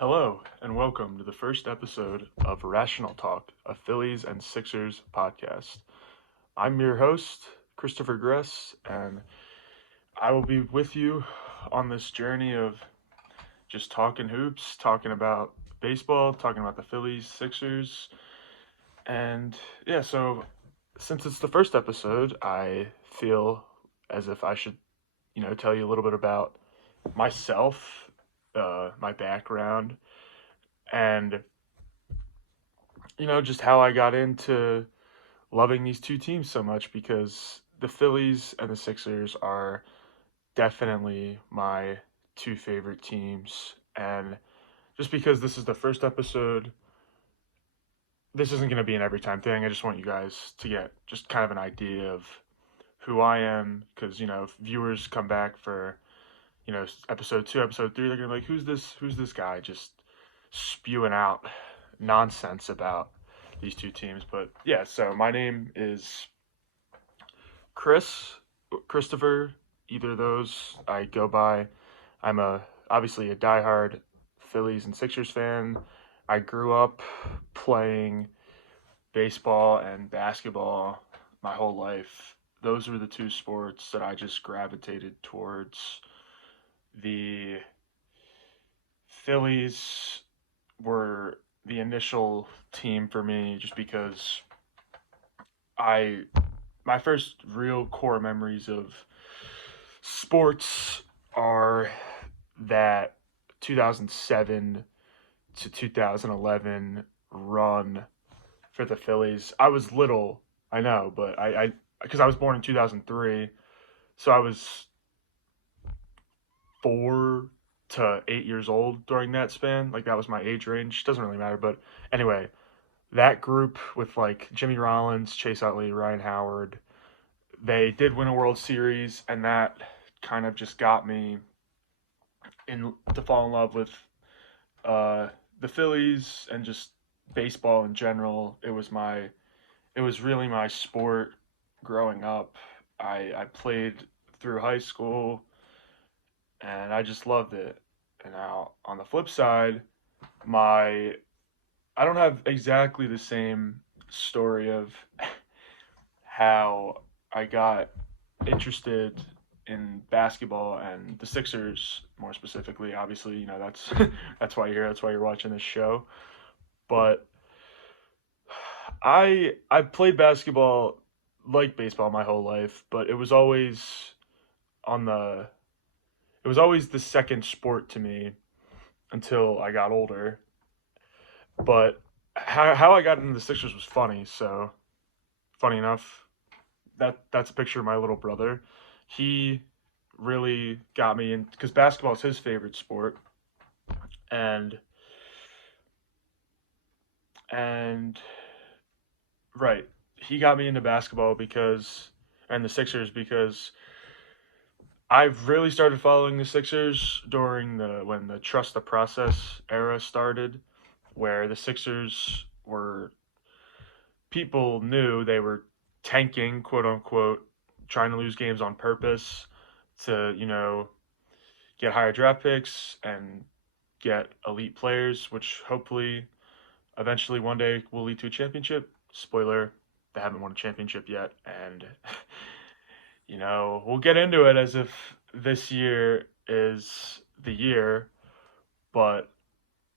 Hello, and welcome to the first episode of Rational Talk, a Phillies and Sixers podcast. I'm your host, Christopher Gress, and I will be with you on this journey of just talking hoops, talking about baseball, talking about the Phillies, Sixers, and yeah, so since it's the first episode, I feel as if I should, tell you a little bit about myself, my background, and just how I got into loving these two teams so much because the Phillies and the Sixers are definitely my two favorite teams. And just because this is the first episode, this isn't going to be an every time thing. I just want you guys to get just kind of an idea of who I am because, if viewers come back for, episode 2, episode 3, they're going to be like, who's this guy just spewing out nonsense about these two teams. But yeah, so my name is Chris, Christopher, either of those I go by. I'm obviously a diehard Phillies and Sixers fan. I grew up playing baseball and basketball my whole life. Those were the two sports that I just gravitated towards. The Phillies were the initial team for me just because I my first real core memories of sports are that 2007 to 2011 run for the Phillies. I was little, I know, but I because I was born in 2003, so I was 4 to 8 years old during that span. Like that was my age range. Doesn't really matter, but anyway, that group with like Jimmy Rollins, Chase Utley, Ryan Howard, they did win a World Series, and that kind of just got me in to fall in love with uh, the Phillies and just baseball in general. It was really my sport growing up. I played through high school, and I just loved it. And now on the flip side, my I don't have exactly the same story of how I got interested in basketball and the Sixers more specifically. Obviously, that's that's why you're here. That's why you're watching this show. But I played basketball like baseball my whole life, but on the it was always the second sport to me until I got older. But how I got into the Sixers was funny. So funny enough, that's a picture of my little brother. He really got me in because basketball is his favorite sport, and and right, he got me into basketball because and the Sixers because I've really started following the Sixers during the when the trust the process era started, where the Sixers were people knew they were tanking, quote unquote, trying to lose games on purpose to, get higher draft picks and get elite players, which hopefully eventually one day will lead to a championship. Spoiler, they haven't won a championship yet. And, we'll get into it as if this year is the year. But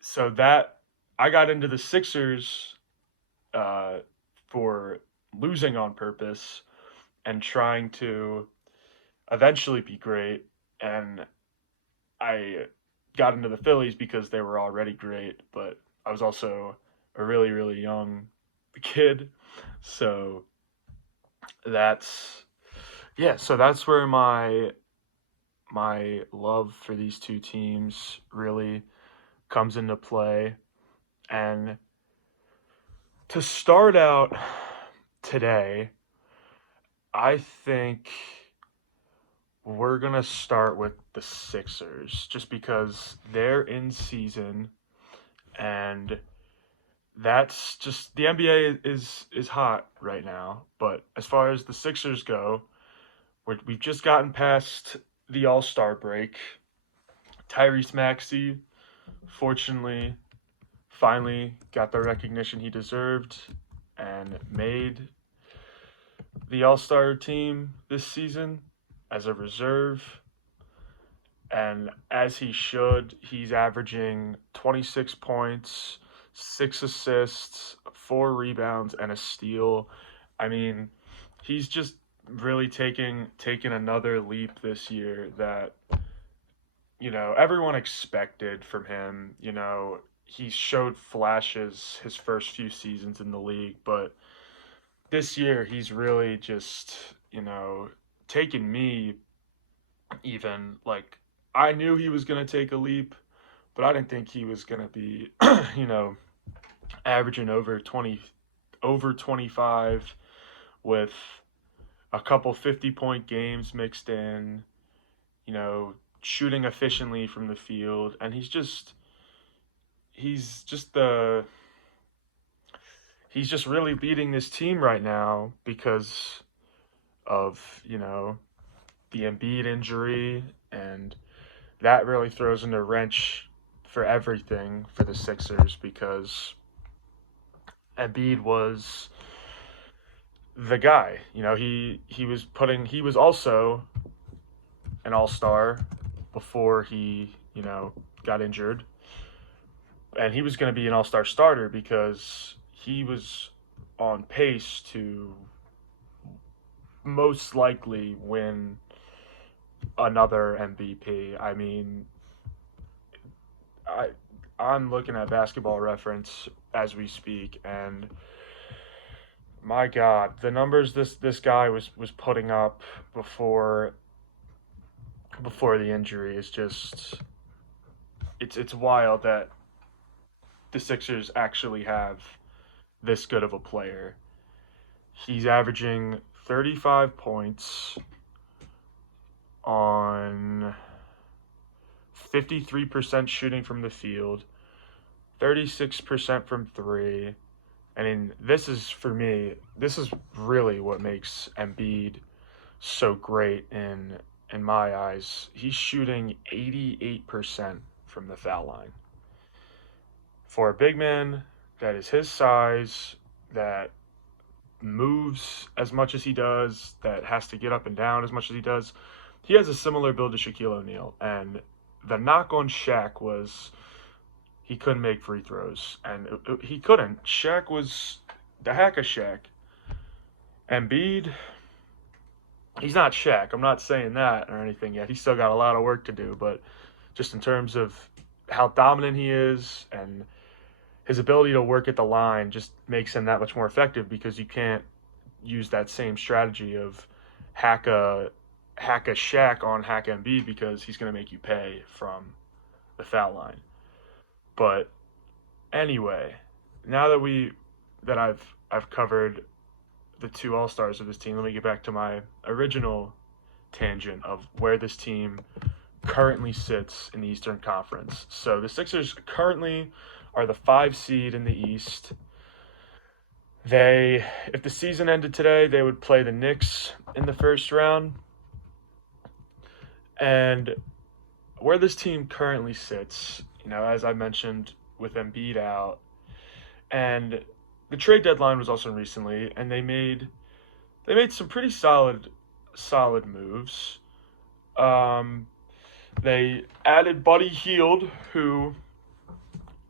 so that I got into the Sixers uh, for losing on purpose and trying to eventually be great. And I got into the Phillies because they were already great, but I was also a really, really young kid. So that's so that's where my love for these two teams really comes into play. And to start out today, I think we're going to start with the Sixers just because they're in season and that's just the NBA is hot right now. But as far as the Sixers go, we've just gotten past the All Star break. Tyrese Maxey fortunately finally got the recognition he deserved and made the All Star team this season as a reserve. And as he should, he's averaging 26 points, 6 assists, 4 rebounds, and a steal. I mean, he's just really taking another leap this year that everyone expected from him. He showed flashes his first few seasons in the league, but this year he's really just taken me even like I knew he was going to take a leap, but I didn't think he was going to be you know averaging over 25 with a couple 50-point games mixed in, shooting efficiently from the field, and he's just the he's just really leading this team right now because of, the Embiid injury, and that really throws in a wrench for everything for the Sixers because Embiid was the guy. He was also an all-star before he, got injured. And he was going to be an all-star starter because he was on pace to most likely win another MVP. I mean, I I'm looking at Basketball Reference as we speak, and my God, the numbers this guy was putting up before the injury is just it's wild that the Sixers actually have this good of a player. He's averaging 35 points on 53% shooting from the field, 36% from three. I mean, this is for me, this is really what makes Embiid so great in my eyes. He's shooting 88% from the foul line. For a big man that is his size, that moves as much as he does, that has to get up and down as much as he does, he has a similar build to Shaquille O'Neal. And the knock on Shaq was he couldn't make free throws, and he couldn't. Shaq was the hack of Shaq. Embiid, he's not Shaq. I'm not saying that or anything yet. He's still got a lot of work to do, but just in terms of how dominant he is and his ability to work at the line just makes him that much more effective because you can't use that same strategy of hack a hack a Shaq on hack Embiid because he's going to make you pay from the foul line. But anyway, now that I've covered the two All Stars of this team, let me get back to my original tangent of where this team currently sits in the Eastern Conference. So the Sixers currently are the 5 seed in the East. If the season ended today, they would play the Knicks in the first round. And where this team currently sits, as I mentioned, with Embiid out, and the trade deadline was also recently, and they made some pretty solid moves. Um, they added Buddy Hield, who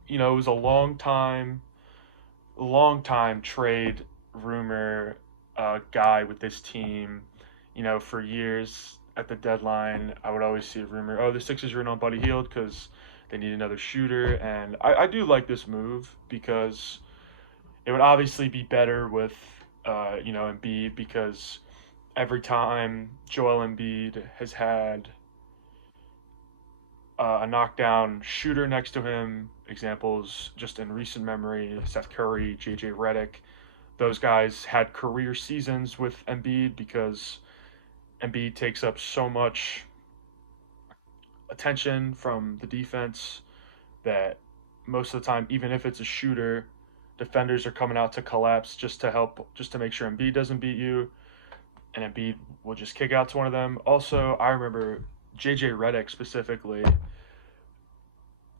was a long time trade rumor guy with this team. For years at the deadline, I would always see a rumor, oh, the Sixers are in on Buddy Hield because they need another shooter, and I do like this move because it would obviously be better with Embiid because every time Joel Embiid has had a knockdown shooter next to him, examples just in recent memory, Seth Curry, JJ Redick, those guys had career seasons with Embiid because Embiid takes up so much attention from the defense that most of the time, even if it's a shooter, defenders are coming out to collapse just to make sure Embiid doesn't beat you, and Embiid will just kick out to one of them. Also, I remember JJ Redick specifically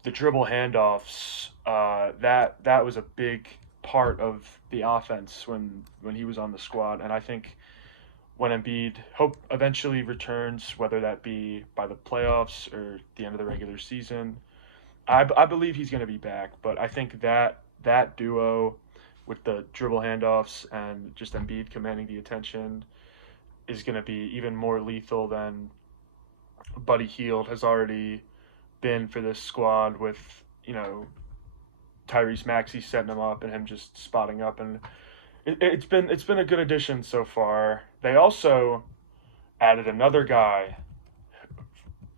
the dribble handoffs, that was a big part of the offense when he was on the squad, and I think when Embiid hope eventually returns, whether that be by the playoffs or the end of the regular season, I believe he's going to be back. But I think that duo with the dribble handoffs and just Embiid commanding the attention is going to be even more lethal than Buddy Hield has already been for this squad with, Tyrese Maxey setting him up and him just spotting up, and it's been a good addition so far. They also added another guy,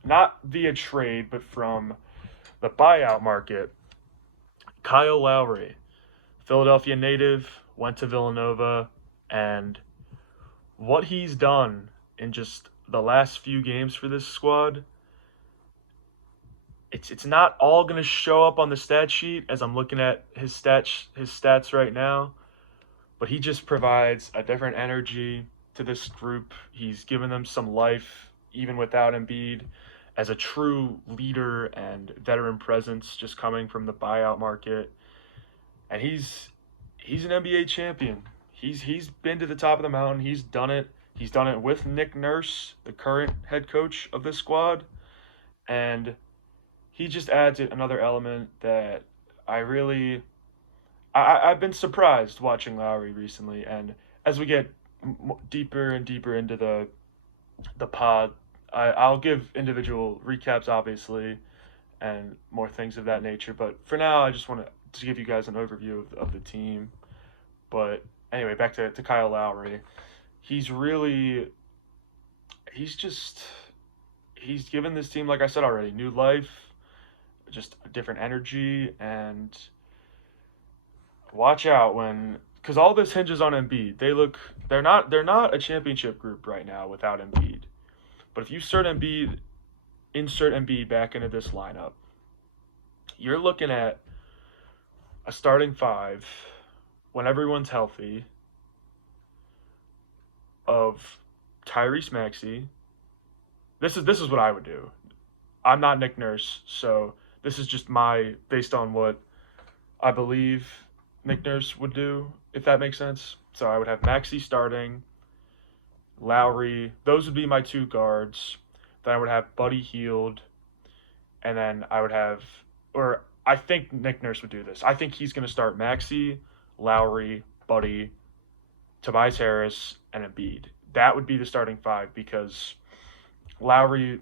not via trade but from the buyout market, Kyle Lowry, Philadelphia native, went to Villanova, and what he's done in just the last few games for this squad, it's not all going to show up on the stat sheet as I'm looking at his stats right now, but he just provides a different energy to this group. He's given them some life even without Embiid as a true leader and veteran presence just coming from the buyout market. And he's an NBA champion. He's been to the top of the mountain. He's done it. He's done it with Nick Nurse, the current head coach of this squad, and he just adds another element that I really I've been surprised watching Lowry recently, and as we get deeper and deeper into the pod, I'll give individual recaps, obviously, and more things of that nature. But for now, I just want to give you guys an overview of the team. But anyway, back to Kyle Lowry. He's really he's just he's given this team, like I said already, new life, just a different energy, and watch out when because all this hinges on Embiid. They're not a championship group right now without Embiid. But if you insert Embiid back into this lineup, you're looking at a starting five when everyone's healthy of Tyrese Maxey. This is what I would do. I'm not Nick Nurse, so this is just my based on what I believe Nick Nurse would do, if that makes sense. So I would have Maxey starting, Lowry. Those would be my two guards. Then I would have Buddy Hield, and then I would have, or I think Nick Nurse would do this. I think he's going to start Maxey, Lowry, Buddy, Tobias Harris, and Embiid. That would be the starting five because Lowry,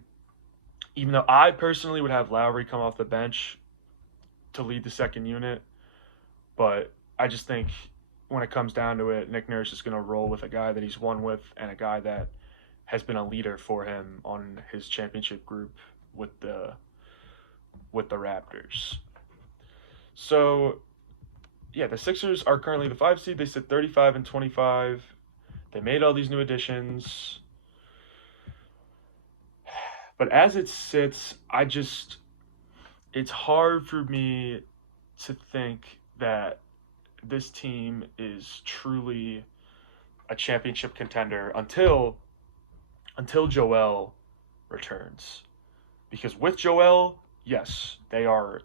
even though I personally would have Lowry come off the bench to lead the second unit, but I just think when it comes down to it, Nick Nurse is going to roll with a guy that he's won with and a guy that has been a leader for him on his championship group with the Raptors. So yeah, the Sixers are currently the 5 seed. They sit 35-25. They made all these new additions. But as it sits, it's hard for me to think that this team is truly a championship contender until Joel returns. Because with Joel, yes, they are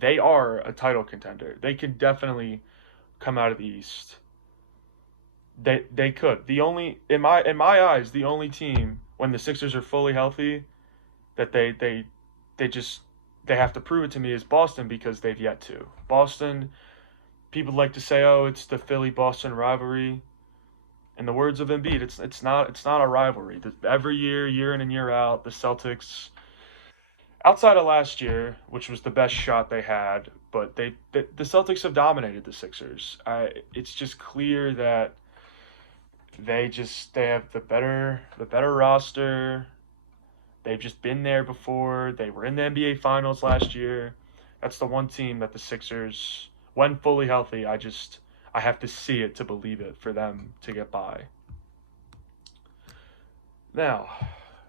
a title contender. They could definitely come out of the East. They could. The only in my eyes, the only team when the Sixers are fully healthy that they just they have to prove it to me is Boston because they've yet to. Boston, people like to say, "Oh, it's the Philly Boston rivalry." In the words of Embiid, it's not a rivalry. Every year in and year out, the Celtics, outside of last year, which was the best shot they had, but the Celtics have dominated the Sixers. It's just clear that they have the better roster. They've just been there before. They were in the NBA Finals last year. That's the one team that the Sixers, when fully healthy, I have to see it to believe it for them to get by. Now,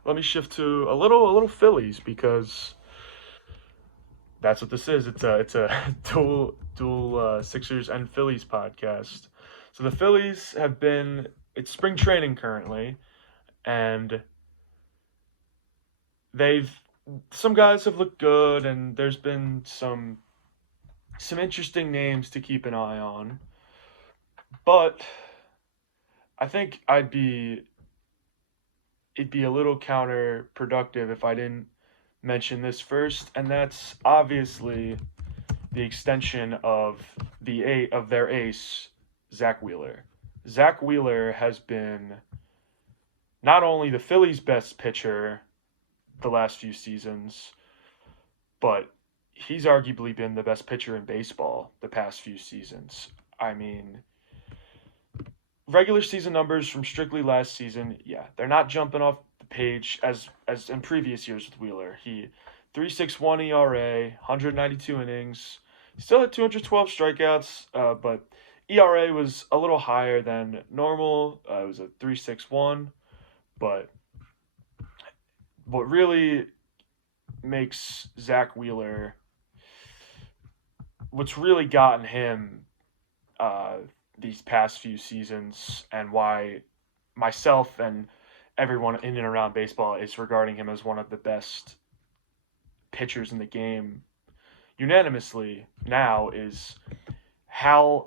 let me shift to a little Phillies because that's what this is. It's a dual Sixers and Phillies podcast. So the Phillies have been it's spring training currently, and they've some guys have looked good, and there's been some interesting names to keep an eye on. But I think it'd be a little counterproductive if I didn't mention this first, and that's obviously the extension of their ace, Zach Wheeler. Zach Wheeler has been not only the Phillies' best pitcher the last few seasons, but he's arguably been the best pitcher in baseball the past few seasons. I mean, regular season numbers from strictly last season, yeah, they're not jumping off the page as in previous years with Wheeler. He 3.61 ERA, 192 innings, still had 212 strikeouts, but ERA was a little higher than normal. It was a 3.61, but what really makes Zach Wheeler, what's really gotten him uh, these past few seasons, and why myself and everyone in and around baseball is regarding him as one of the best pitchers in the game unanimously now, is how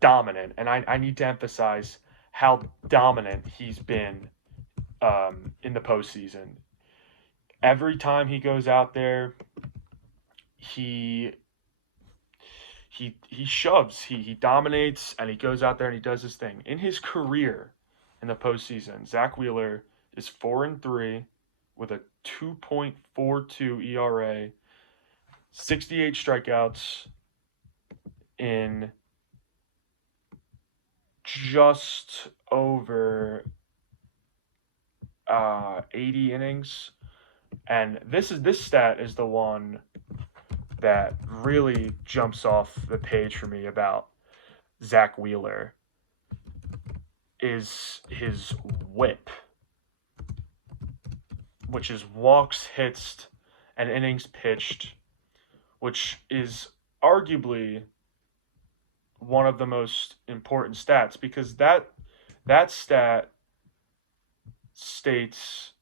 dominant, and I need to emphasize how dominant he's been in the postseason. Every time he goes out there, he he shoves, he dominates, and he goes out there and he does his thing. In his career in the postseason, Zach Wheeler is 4-3 with a 2.42 ERA, 68 strikeouts in just over 80 innings. And this stat is the one that really jumps off the page for me about Zach Wheeler, is his whip, which is walks, hits, and innings pitched, which is arguably one of the most important stats, because that stat states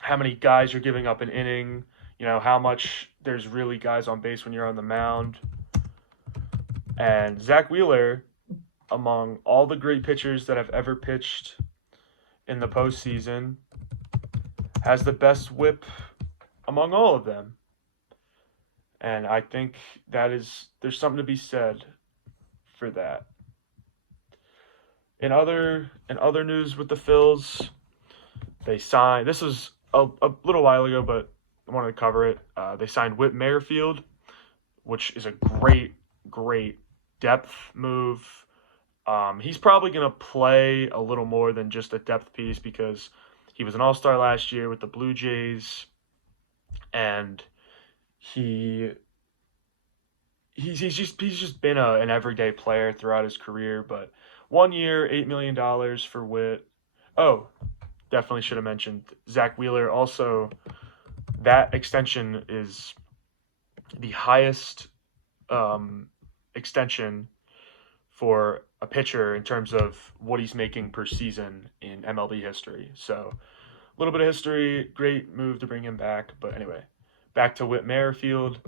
how many guys you're giving up an inning, how much there's really guys on base when you're on the mound. And Zach Wheeler, among all the great pitchers that have ever pitched in the postseason, has the best whip among all of them. And I think there's something to be said for that. In other news with the Phils, they signed. This was a little while ago, but I wanted to cover it. They signed Whit Merrifield, which is a great depth move. He's probably going to play a little more than just a depth piece, because he was an All-Star last year with the Blue Jays, and he he's just been an everyday player throughout his career. But 1 year, $8 million for Whit. Oh, definitely should have mentioned Zach Wheeler. Also, that extension is the highest extension for a pitcher in terms of what he's making per season in MLB history. So a little bit of history, great move to bring him back. But anyway, back to Whit Merrifield.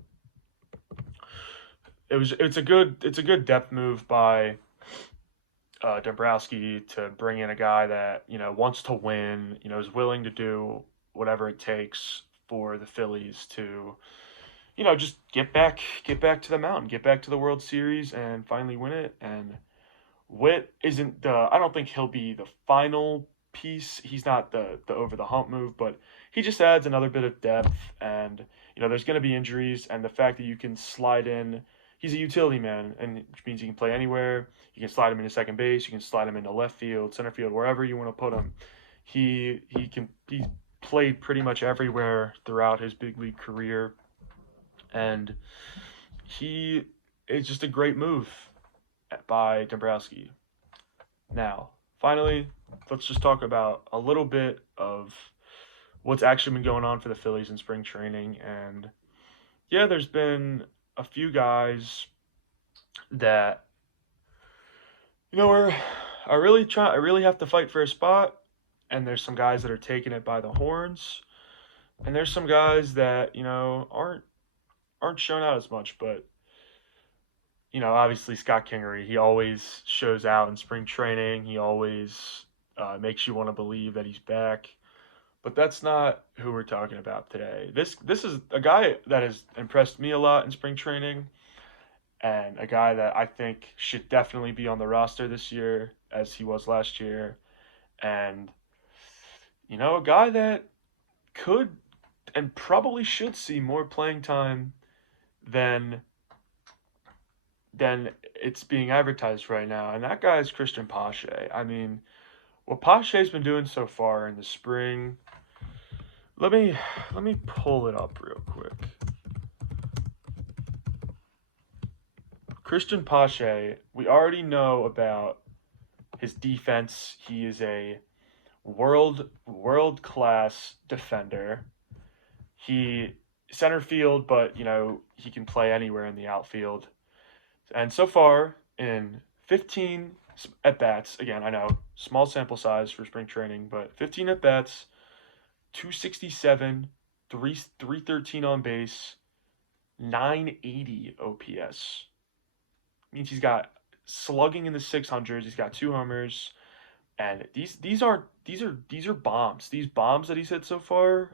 It's a good depth move by Dombrowski to bring in a guy that wants to win, is willing to do whatever it takes for the Phillies to just get back to the mountain, get back to the World Series, and finally win it. And Witt isn't the I don't think he'll be the final piece. He's not the over the hump move, but he just adds another bit of depth. And there's going to be injuries, and the fact that you can slide in, he's a utility man, and which means he can play anywhere. You can slide him into second base, you can slide him into left field, center field, wherever you want to put him. He's played pretty much everywhere throughout his big league career, and he is just a great move by Dombrowski. Now, finally, let's just talk about a little bit of what's actually been going on for the Phillies in spring training. And yeah, there's been a few guys that are I really have to fight for a spot. and there's some guys that are taking it by the horns, and there's some guys that aren't shown out as much. But obviously Scott Kingery, he always shows out in spring training. He always makes you want to believe that he's back. But that's not who we're talking about today. This is a guy that has impressed me a lot in spring training, and a guy that I think should definitely be on the roster this year as he was last year, and a guy that could and probably should see more playing time than it's being advertised right now, and that guy is Christian Pache. I mean, what Pache's been doing so far in the spring. Let me pull it up real quick. Christian Pache, we already know about his defense. He is a world class defender. He center field, but he can play anywhere in the outfield. And so far in 15 at bats, again I know small sample size for spring training, but 15 at bats, 267, 313 on base, 980 OPS. Means he's got slugging in the 600s. He's got 2 homers, and these are bombs. These bombs that he's hit so far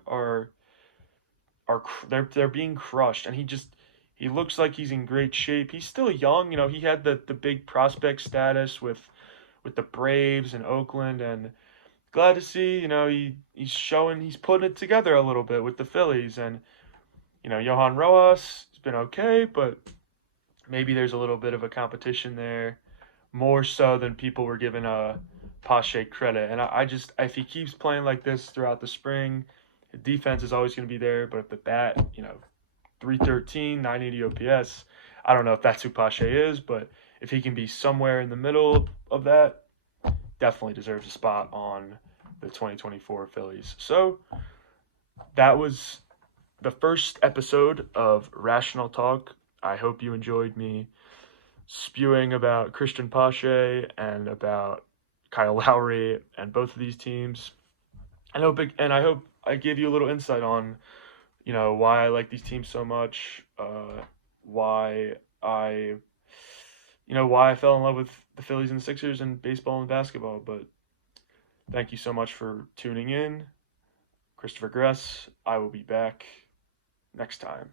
they're being crushed, and he looks like he's in great shape. He's still young. He had the big prospect status with the Braves and Oakland, and glad to see he's putting it together a little bit with the Phillies. And Johan Rojas has been okay, but maybe there's a little bit of a competition there, more so than people were giving Pache credit. And if he keeps playing like this throughout the spring, the defense is always going to be there. But if the bat, 313, 980 OPS, I don't know if that's who Pache is, but if he can be somewhere in the middle of that, definitely deserves a spot on the 2024 Phillies. So that was the first episode of Rational Talk. I hope you enjoyed me spewing about Christian Pache and about Kyle Lowry and both of these teams. I hope I gave you a little insight on why I like these teams so much, why I why I fell in love with the Phillies and the Sixers and baseball and basketball. But thank you so much for tuning in. Christopher Gress. I will be back next time.